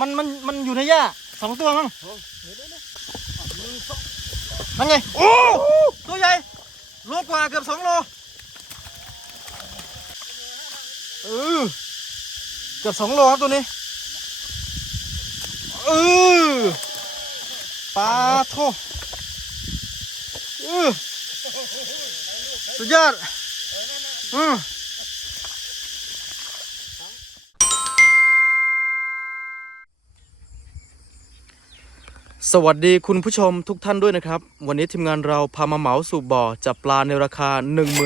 มันมันมันอยู่ในหญ้าสองตัวมั้งนั่นไง โอ้ตัวใหญ่โลกว่าเกือบสองโลเออเกือบสองโลครับตัวนี้เออปลาโทเออสุดยอดอืม สวัสดีคุณผู้ชมทุกท่านด้วยนะครับ วันนี้ทีมงานเราพามาเหมาสู่บ่อจับปลาในราคา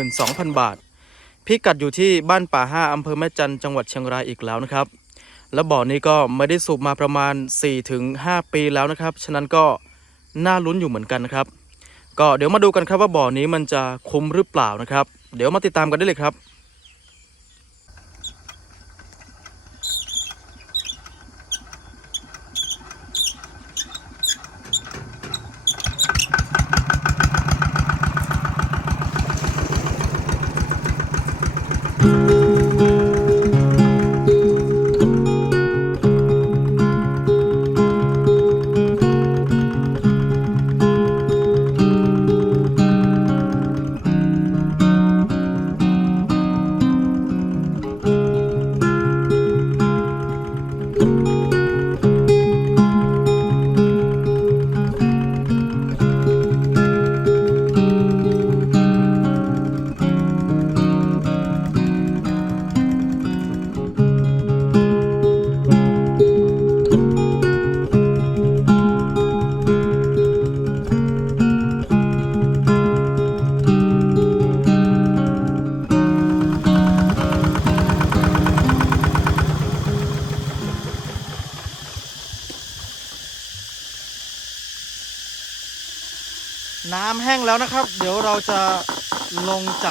12,000 บาท พิกัดอยู่ที่บ้านป่า5อำเภอแม่จันจังหวัดเชียงรายอีกแล้วนะครับ และบ่อนี้ก็ไม่ได้สูบมาประมาณ 4-5 ปีแล้วนะครับ ฉะนั้นก็น่าลุ้นอยู่เหมือนกันนะครับ ก็เดี๋ยวมาดูกันครับว่าบ่อนี้มันจะคุ้มหรือเปล่านะครับ เดี๋ยวมาติดตามกันได้เลยครับ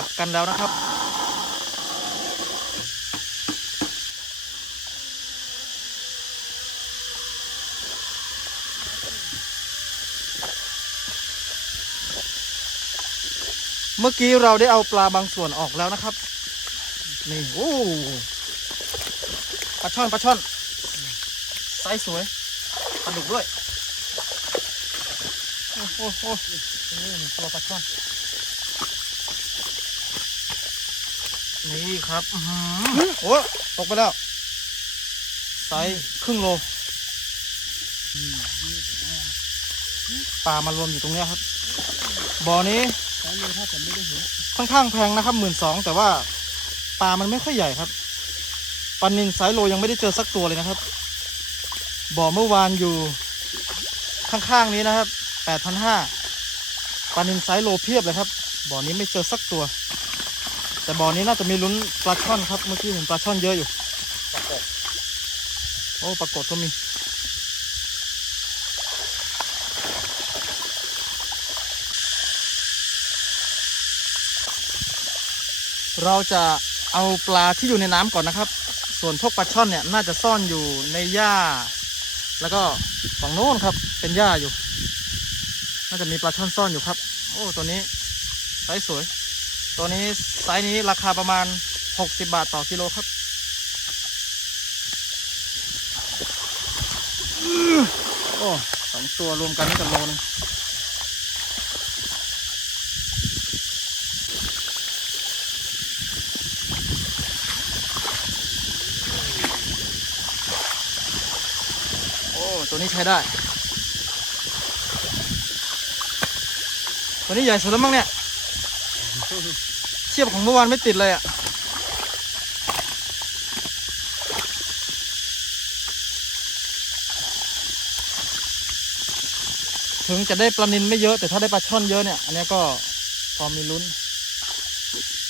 ับกันแล้วนะครับ เมื่อกี้เราได้เอาปลาบางส่วนออกแล้วนะครับ นี่โอ้ปลาช่อนปลาช่อนไซส์สวยปลาดุกด้วย โอ้โหโอ้โหนี่หนึ่งตัวปลาช่อน นี่ครับโอ้ตกไปแล้วไซส์ครึ่งโลปลามารวมอยู่ตรงเนี้ยครับบ่อนี้ค่อนข้างแพงนะครับหมื่นสองแต่ว่าปลามันไม่ค่อยใหญ่ครับปลานินไซส์โลยังไม่ได้เจอสักตัวเลยนะครับ บ่อเมื่อวานอยู่ข้างๆนี้นะครับแปดพันห้าปลานินไซส์โลเพียบเลยครับ บ่อนี้ไม่เจอสักตัว แต่บ่อนี้น่าจะมีลุ้นปลาช่อนครับ เมื่อกี้เห็นปลาช่อนเยอะอยู่โอ้ปรากฏก็มี เราจะเอาปลาที่อยู่ในน้ำก่อนนะครับ ส่วนพวกปลาช่อนเนี่ยน่าจะซ่อนอยู่ในหญ้า แล้วก็ฝั่งโน้นครับ เป็นหญ้าอยู่ น่าจะมีปลาช่อนซ่อนอยู่ครับ โอ้ตัวนี้ไซส์สวย ตัวนี้ไซส์นี้ราคาประมาณ 60 บาทต่อกิโลครับ โอ้สองตัวรวมกันนี่กับโลนึงโอ้ ตัวนี้ใช้ได้ ตัวนี้ใหญ่สุดแล้วมั้งเนี่ย เทียบของเมื่อวานไม่ติดเลยอะ่ะถึงจะได้ปลานินไม่เยอะ แต่ถ้าได้ปลาช่อนเยอะเนี่ย อันเนี้ยก็พอมีลุ้น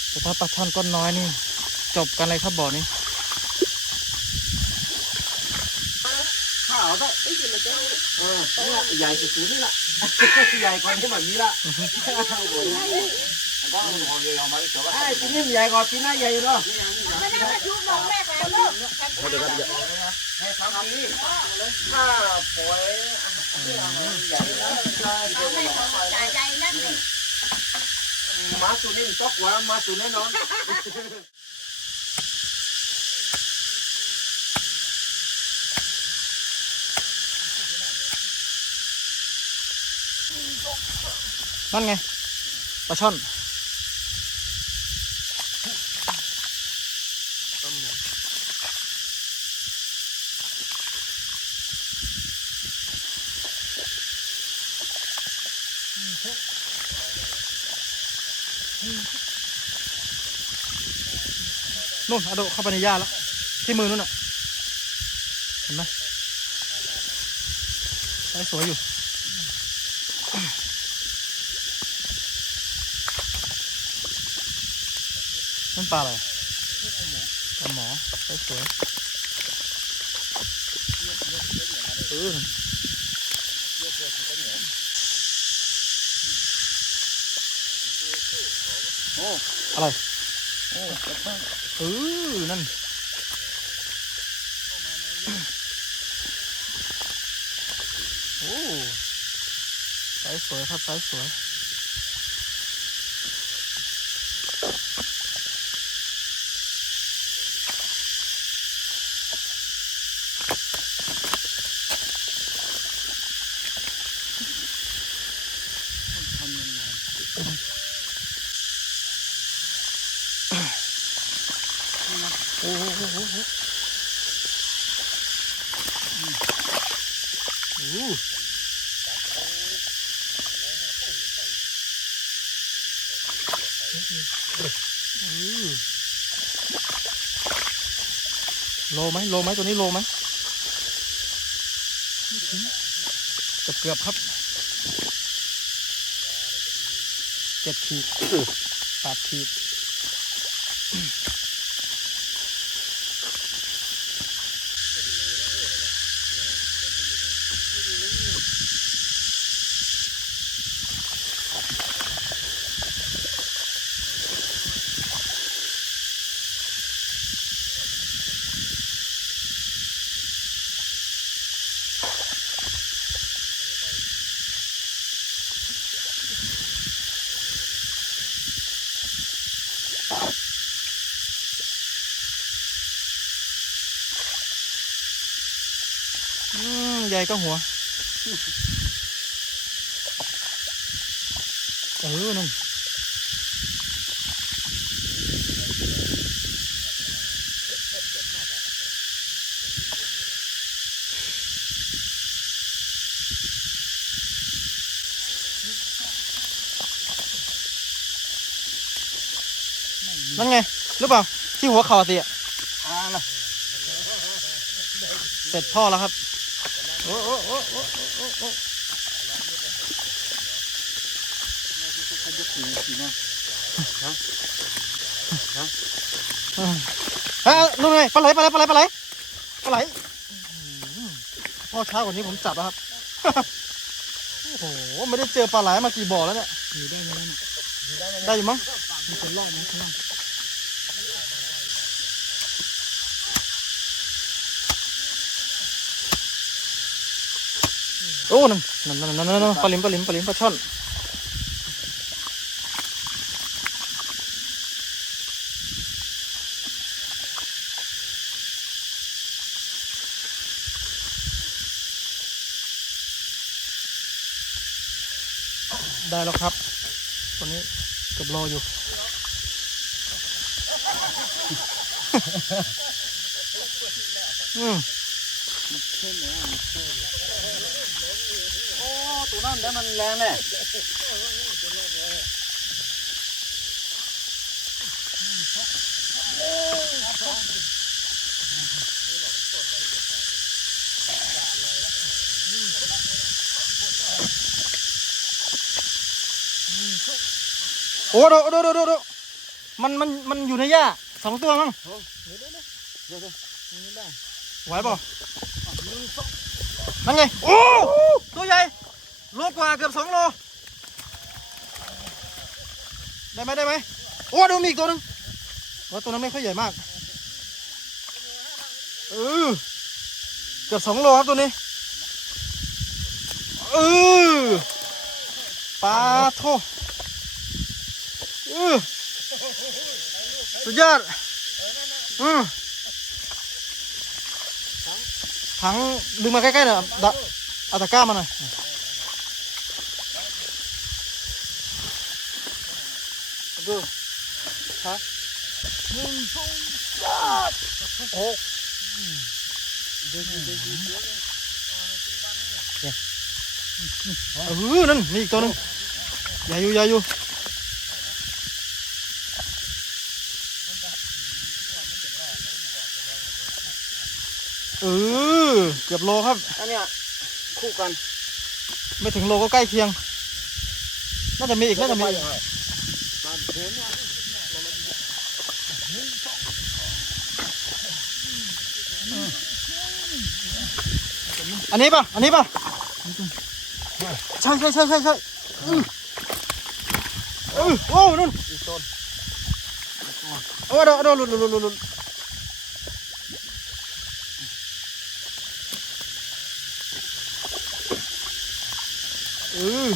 แต่ถ้าปลาช่อนก้อนน้อยนี่ จบกันเลยครับบ่อนี้ข้าวได้เอ้ยมันจะเออเนี่ยใหญ่สุดๆนี่แหละใหญ่กว่านี้แบบนี้ละ ตีนใหญ่กว่าปีหน้าใหญ่เนาะไม่ได้มาชุบอกแม่ไปลูกเขาะให้สามปีถ้าปล่อยใหญ่แล้องมาตัวนี้มตอกว่ามาตูนแน่นอนนั่นไงปลาช่อน นู่นอะโดดเข้าไปในหญ้าแล้ว ที่มือนู่นน่ะ เห็นไหมไสวยอยู่นั่นปลาอะไรปลาหมอไซส์สวยเออโอ้อะไร โอ้กระเบื้อง เออนั่นโอ้สายสวยครับสายสวย ทำยังไง โอ้โหโอ้โหโอ้โหโอ้โหอือโลไหมโลไหมตัวนี้โลไหมเกือบเกือบครับเจ็ดขีดแปดขีดอืมให ญ่ก็หัว เออนั่นนั่นไงหรือเปล่าที่หัวเข่าสิอะอ่าล่ะเสร็จพ่อแล้วครับ โอ้โอ้โอ้โอ้โอ้โอ้เขาจะขี่ขี่นะอ่าเอ้ยนู่นไงปลาไหลปลาไหลปลาไหลปลาไหลปลาไหลพ่อช้ากว่านี้ผมจับแล้วครับโอ้โหไม่ได้เจอปลาไหลมากี่บ่อแล้วเนี่ยได้ไหมเนี่ยขี่ได้ไหมได้อยู่มั้งมีคนล่องไหมข้างล่าง นั่นนั่นนั่นนั่นนั่นปลาลิมปลาลิมปลาลิมปลาช่อนได้แล้วครับ ตัวนี้เกือบโลอยู่ อืม เข้มเลยโอ้ ตัวนั้นแล้วมันแรงแน่โอ้โดโดโดโดมันมันมันอยู่ในหญ้าสองตัวมั้งไหวเปล่านั่นไง โอ้ ตัวใหญ่ โลกว่าเกือบสองโล ได้ไหมได้ไหมโอ้ดูมีอีกตัวหนึงว่าตัวนั้นไม่ค่อยใหญ่มากเออเกือบสองโลครับตัวนี้เออปลาโทเออสุดยอดอืมถังดึงมาใกล้ๆหน่อยเอาตะกร้ามาหน่อย ดูฮะหนึ่งสองสามหกเออนั่นมีอีกตัวหนึงอย่าอยู่อย่าอยู่เออเกือบโลครับ อันเนี้ยคู่กัน ไม่ถึงโลก็ใกล้เคียง น่าจะมีอีก น่าจะมีอีกมาเดินเนี่ย อันนี้ป่ะ อันนี้ป่ะ ใช่ใช่ใช่ใช่ใช่อือเออโอ้นู่นอีกต้นโอ้เดี๋ยวเดี๋ยวหลุดหลุดหลุดหลุดหลุดเออ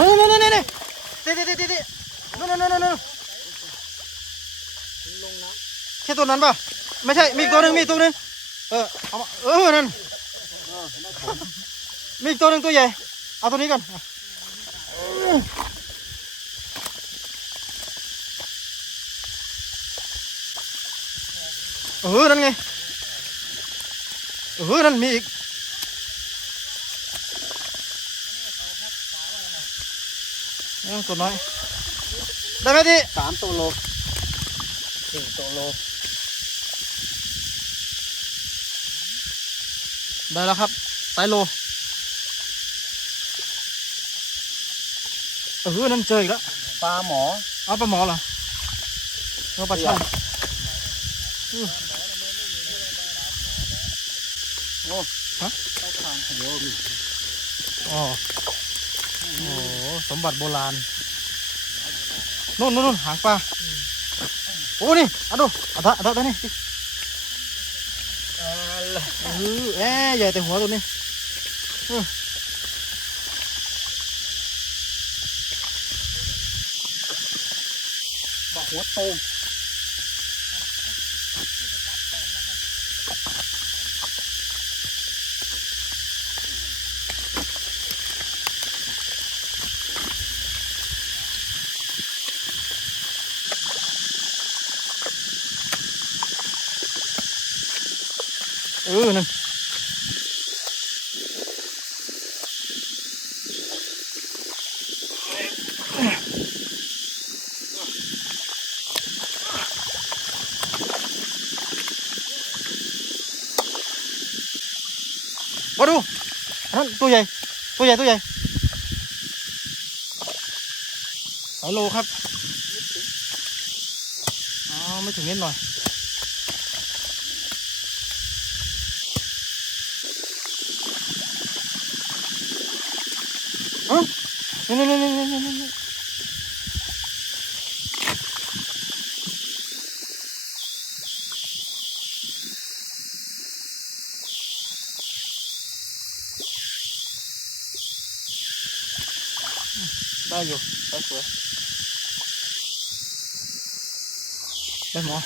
นี่นี่นี่นี่นี่นี่นี่นี่นี่นี่นู่นนู่นนู่นนู่นลงน้แค่ตัวนั้นป่ะไม่ใช่มีตัวหนึ่งมีตัวหนึ่งเออเอามาเออนั่นมีอีกตัวหนึ่งตัวใหญ่เอาตัวนี้ก่อนเออนั่นไงเออนั่นมีอีก เออตัวน้อย ได้ไหมที่สามตัวโลสี่ตัวโล ได้แล้วครับไซโล เออ นั่นเจออีกแล้ว ปลาหมอ เอาปลาหมอเหรอเอาปลาช่อนโอ้ฮะเข้าทางเดี๋ยวมีอ๋อโอ้โห สมบัติโบราณนู่นนู่นนู่นหางปลาโอ้นี่เอาดูเอาตาเอาตาเอานี่อะไรเออแอะใหญ่แต่หัวตัวนี้เออบอกหัวโตม เออนั่นมาดูอันนั้นตัวใหญ่ ตัว ใหญ่ตัวใหญ่สายโลครับอ๋อไม่ถึงนิดหน่อยนี่นี่นี่นี่นี่นี่ได้อยู่ได้ สวยได้หมอ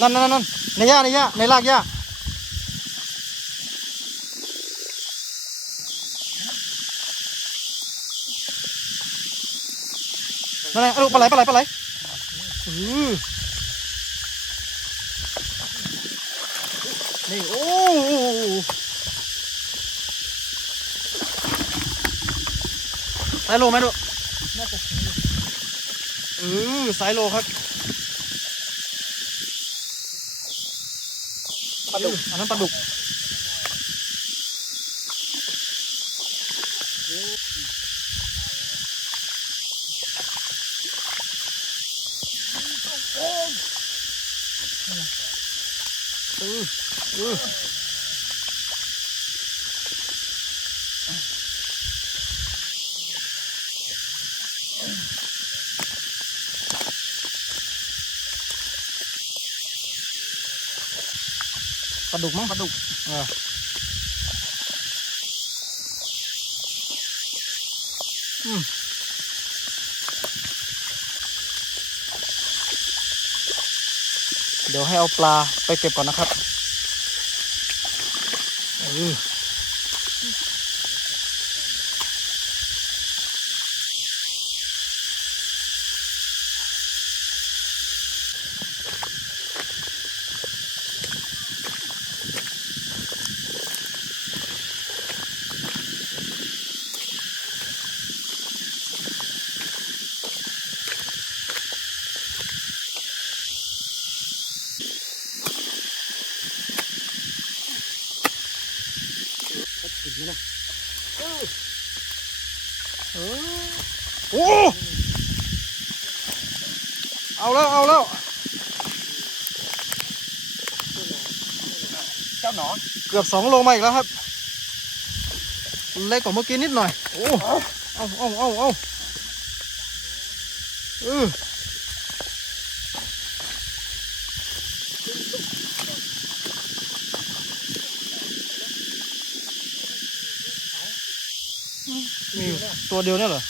นั่นนั่นนั่นในหญ้าในหญ้าในรากหญ้านั่นไงเอาลูกปลาไหลปลาไหลปลาไหลอือ นี่โอ้สายโลไหมดูน่าจะถึงเออสายโลครับปลาดุกอันนั้นปลาดุก ปลาดุกมั้งปลาดุกเอออืมเดี๋ยวให้เอาปลาไปเก็บก่อนนะครับเออเออโอ้ เอาแล้วเอาแล้วเจ้าหนอนเกือบสองโลมาอีกแล้วครับ เล็กกว่าเมื่อกี้นิดหน่อย โอ้เอาเอาเอาเอาเออมีตัวเดียวเนี่ยเหรอ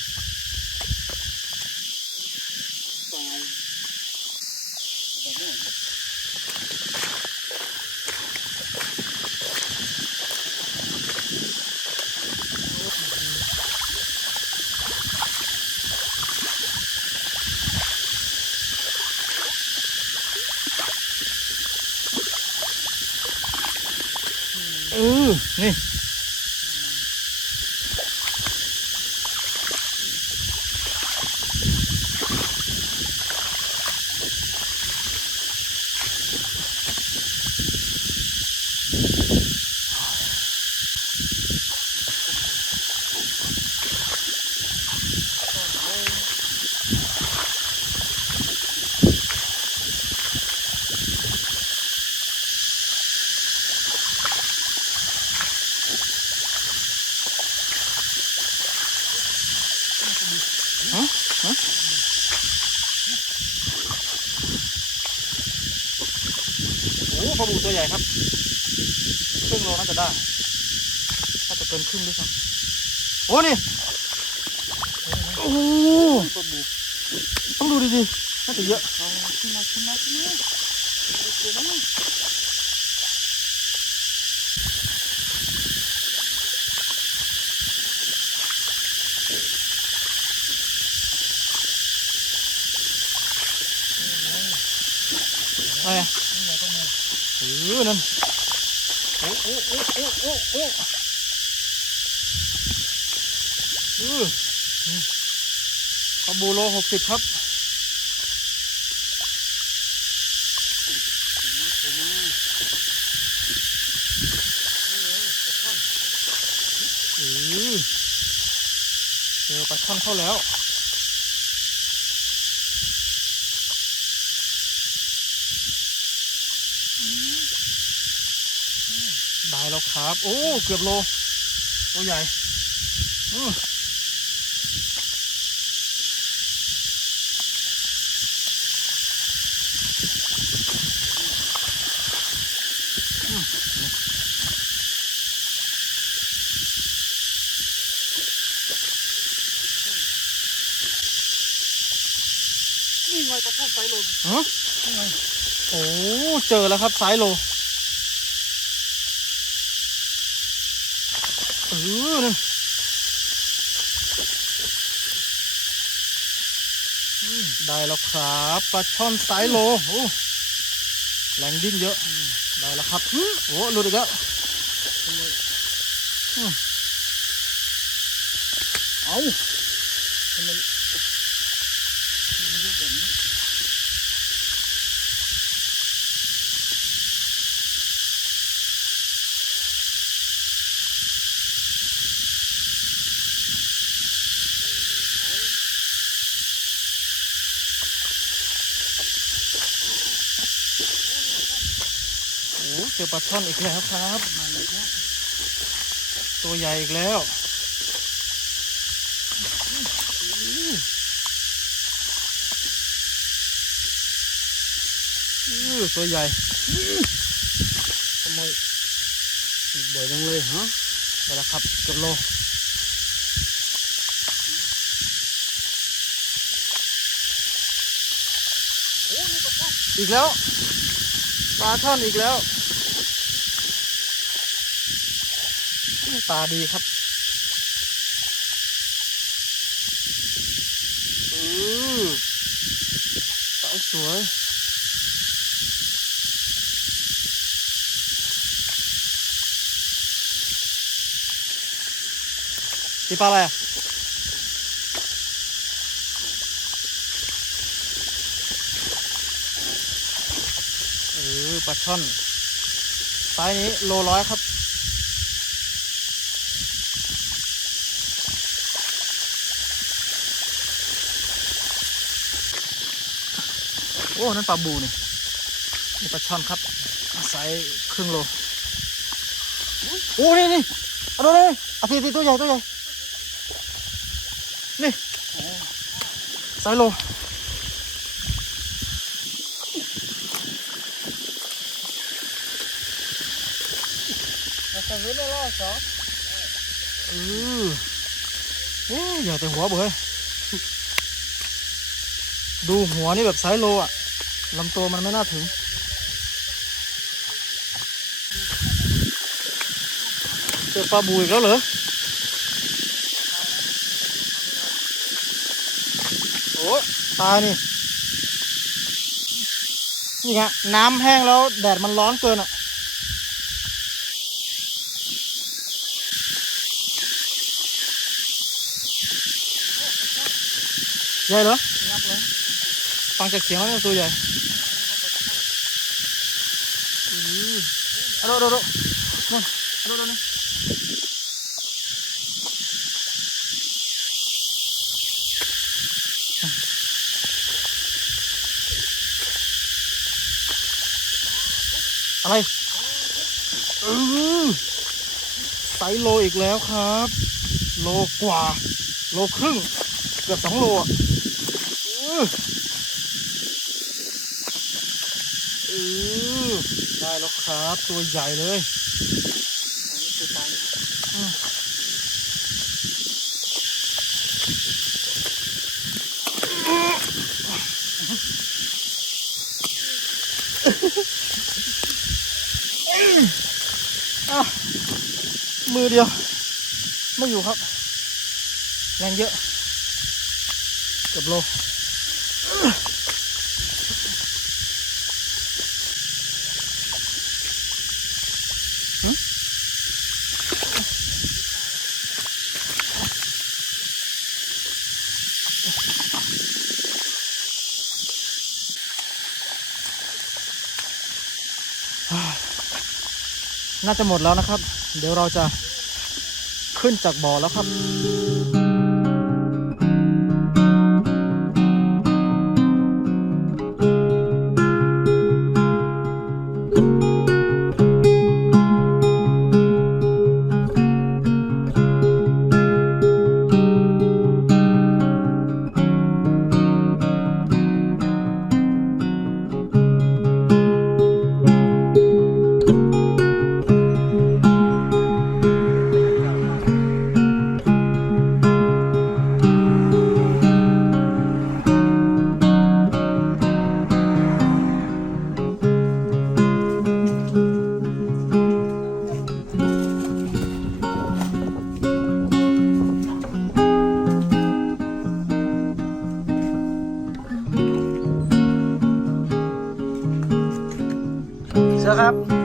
อ นี่ โอ้ปลาบูตัวใหญ่ครับ ครึ่งโล น่าจะได้น่าจะเกินครึ่งด้วยซ้ำโอ้นี่โอ้ปลาบูต้องดูดีๆน่าจะเยอะขึ้นมาขึ้นมาขึ้นมาอะไรอะเออนั่น โอ้โอ้โอ้โอ้โอ้โอ้เออนี่ปลาบูโลหกสิบครับเออเจอปลาช่อนเข้าแล้ว ได้แล้ว ครับ โอ้เกือบโลตัวใหญ่อืออืมนี่ไงปลาช่อนไซโลฮะนี่ไงโอ้ เจอแล้วครับไซโล อนั่นได้แล้วครับปลาช่อนสายโลโอ้แรงดิ้นเยอะ ได้แล้วครับอืมโอ้หลุดอีกแล้วเอาทำไมมันเยอะแบบนี้โอ้ เจอปลาช่อนอีกแล้วครับ ตัวใหญ่อีกแล้วอือตัวใหญ่ทำไมบ่อยจังเลยฮะได้แล้วครับเกือบโลอีกแล้วปลาช่อนอีกแล้ว ตาดีครับอือสาวสวยตีปลาอะไรอะเออปลาช่อนไซส์นี้โลร้อยครับ อ้นั่นปลาบูนี่นี่ปลาช่อนครับไซส์ครึ่งโลโอ้นี่นี่เอาดูเลยเอาทีทีตัวใหญ่ตัวใหญ่นี่ไซส์โลจะเห็นได้แล้วสองเออโอ้ใหญ่แต่หัวเบยดูหัวนี่แบบไซส์โลอะ ลำตัวมันไม่น่าถึง เจอปลาบูอีกแล้วเหรอ โอ้ตายนี่ นี่ไงน้ำแห้งแล้ว แดดมันร้อนเกินอะใหญ่เหรองับเลย ฟังจากเสียงแล้วเนี่ยตัวใหญ่อือเอาดูดูดูนู่นเอาดูดูนี่อะไรอือไซโลอีกแล้วครับ โลกว่า โลครึ่ง เกือบสองโลอะ อื้ออือได้แล้ว ครับ ตัวใหญ่เลยอันนี้คือตายมือเดียว ไม่อยู่ครับ แรงเยอะเกือบโล น่าจะหมดแล้วนะครับ เดี๋ยวเราจะขึ้นจากบ่อแล้วครับ ครับ